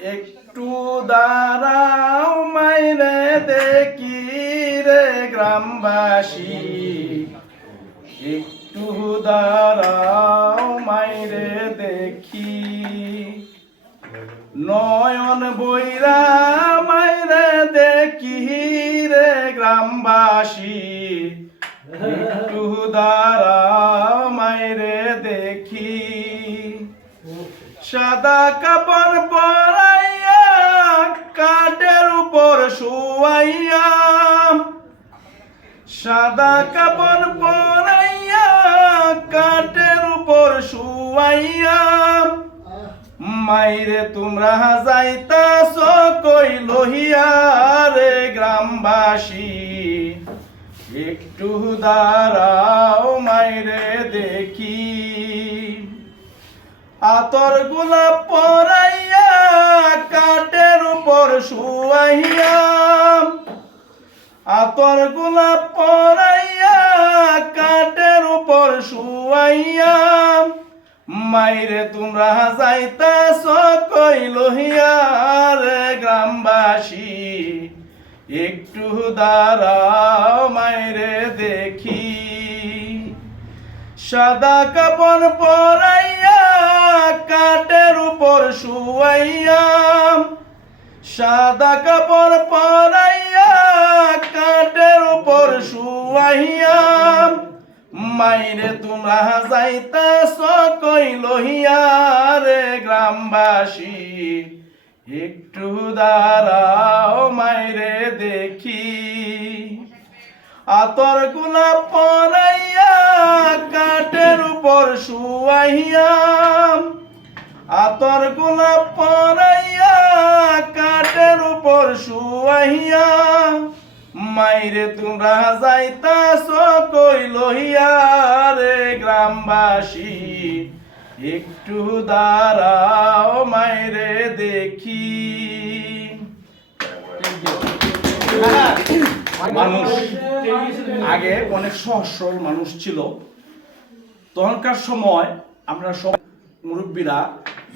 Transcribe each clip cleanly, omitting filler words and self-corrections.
একটু দাঁড়াও মাইরে দেখি রে গ্রামবাসী, একটু দাঁড়াও মাইরে দেখি, নয়ন বইরা মাইরে দেখি রে গ্রামবাসী, একটু দাঁড়াও মাইরে দেখি। সাদা কাপড় পরাইয়া কাঠের উপর শুয়াইয়া, সাদা কাপড় পরাইয়া কাঠের উপর শুয়াইয়া, মাইরে তোমরা যাইতাছ কই লহিয়া রে গ্রামবাসী, একটু দাঁড়াও মাইরে দেখি। আতর গোলাপ পরাইয়া কাঠের উপর শুয়াইয়া, আতর গোলাপ পরাইয়া কাঠের উপর শুয়াইয়া, মাইরে তোমরা যাইতাছ কই লহিয়া রে গ্রামবাসী, একটু দাঁড়াও মাইরে দেখি। সাদা কাপড় পরাইয়া কাঠের উপর শুয়াইয়া, সাদা কাপড় পরাইয়া কাঠের উপর শুয়াইয়া, মাইরে তোমরা যাইতাছ কই লহিয়া রে গ্রামবাসী, একটু দাঁড়াও মাইরে দেখি। আতর গোলাপ পরাইয়া কাঠের উপর শুয়াইয়া, আতর গোলাপ পরাইয়া কাঠের উপর শুয়াইয়া, মাইরে তোমরা যাইতাছ কই লহিয়া রে গ্রামবাসী, একটু দাঁড়াও মাইরে দেখি। মানুষ আগে অনেক সহজ সরল মানুষ ছিল। তখনকার সময় আমরা সব মুরব্বীরা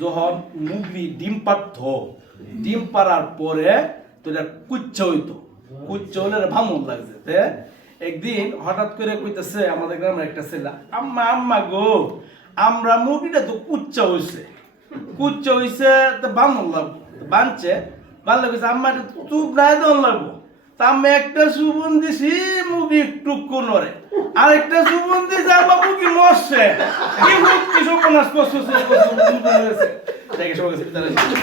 যখন মুরগি ডিম পারত, ডিম পারার পরে তো এটা কুচ্চা হইতো, কুচ্চা হলে ভামন লাগছে। একদিন হঠাৎ করে কইতেছে আমাদের গ্রামের একটা ছেলে, আম্মা আম্মা গো, আমরা মুরগিটা তো কুচ্চা হইছে, কুচ্চা হইছে তো ভামন লাগবো, বানছে ভালো লাগছে, আম্মা চুপ নাই দেওয়ান লাগবো। তা আমি একটা সুবন দিছি মুরগি টুকু নড়ে, আর একটা সুবন দিছি আমার মুরগি মরছে। কি মুরগি সব নাশ করছে।